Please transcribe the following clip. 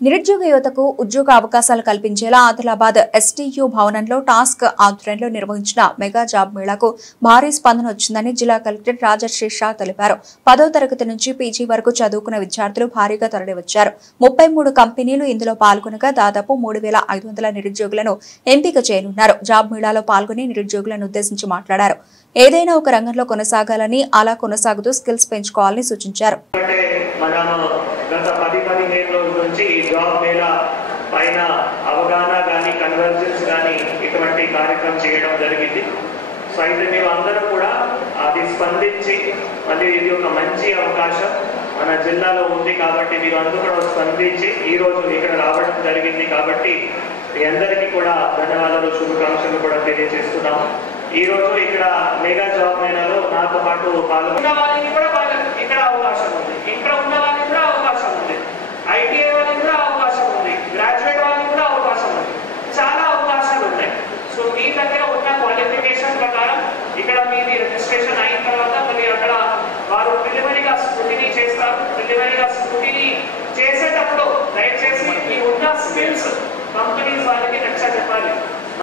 నిరుద్యోగ యువతకు ఉద్యోగ అవకాశాలు కల్పించేలా ఆదిలాబాద్ ఎస్టీయూ భవనంలో టాస్క్ ఆధ్వర్యంలో నిర్వహించిన మెగా జాబ్ మేళాకు భారీ స్పందన వచ్చిందని జిల్లా కలెక్టర్ రాజశ్రీ షా తెలిపారు. 10వ తరగతి నుంచి పీజీ వరకు చదువుకున్న విద్యార్థులు భారీగా తరలివచ్చారు. 33 కంపెనీలు ఇందులో పాల్గొనగా దాదాపు 3,500 నిరుద్యోగులను ఎంపిక చేయనున్నారు. జాబ్ మేళాలో పాల్గొని నిరుద్యోగులను ఉద్దేశించి మాట్లాడారు. ఏదైనా ఒక రంగంలో కొనసాగాలని, అలా కొనసాగుతూ స్కిల్స్ పెంచుకోవాలని సూచించారు. గత 10-15 రోజుల నుంచి జాబ్ మేళా పైన అవగాహన కానీ కన్వర్జెన్స్ కానీ ఇటువంటి కార్యక్రమం చేయడం జరిగింది. సో అయితే మీరు అందరూ కూడా అది స్పందించి మళ్ళీ ఇది ఒక మంచి అవకాశం మన జిల్లాలో ఉంది కాబట్టి మీరు అందరూ కూడా స్పందించి ఈరోజు ఇక్కడ రావడం జరిగింది. కాబట్టి మీ అందరికీ కూడా ధన్యవాదాలు, శుభాకాంక్షలు కూడా తెలియజేస్తున్నాము. ఈరోజు ఇక్కడ మెగా జాబ్ మేళాలో నాతో పాటు పాల్గొన్న వాళ్ళకి కూడా ఇక్కడ అవకాశం ఉంది, ఇక్కడ ఉన్న వాళ్ళకి కూడా అవకాశం ఉంది, ఐటీఐ వాళ్ళకి కూడా అవకాశం ఉంది, గ్రాడ్యుయేట్ వాళ్ళకి కూడా అవకాశం ఉంది, చాలా అవకాశాలు ఉన్నాయి. సో మీ దగ్గర ఉన్న క్వాలిఫికేషన్ ప్రకారం ఇక్కడ మీది రిజిస్ట్రేషన్ అయిన తర్వాత మళ్ళీ అక్కడ వారు ప్రిలిమినరీగా స్క్రూటినీ చేస్తారు. ప్రిలిమినరీగా స్క్రూటినీ చేసేటప్పుడు దయచేసి మీ ఉన్న స్కిల్స్ కంపెనీస్ వాళ్ళకి నచ్చ చెప్పాలి.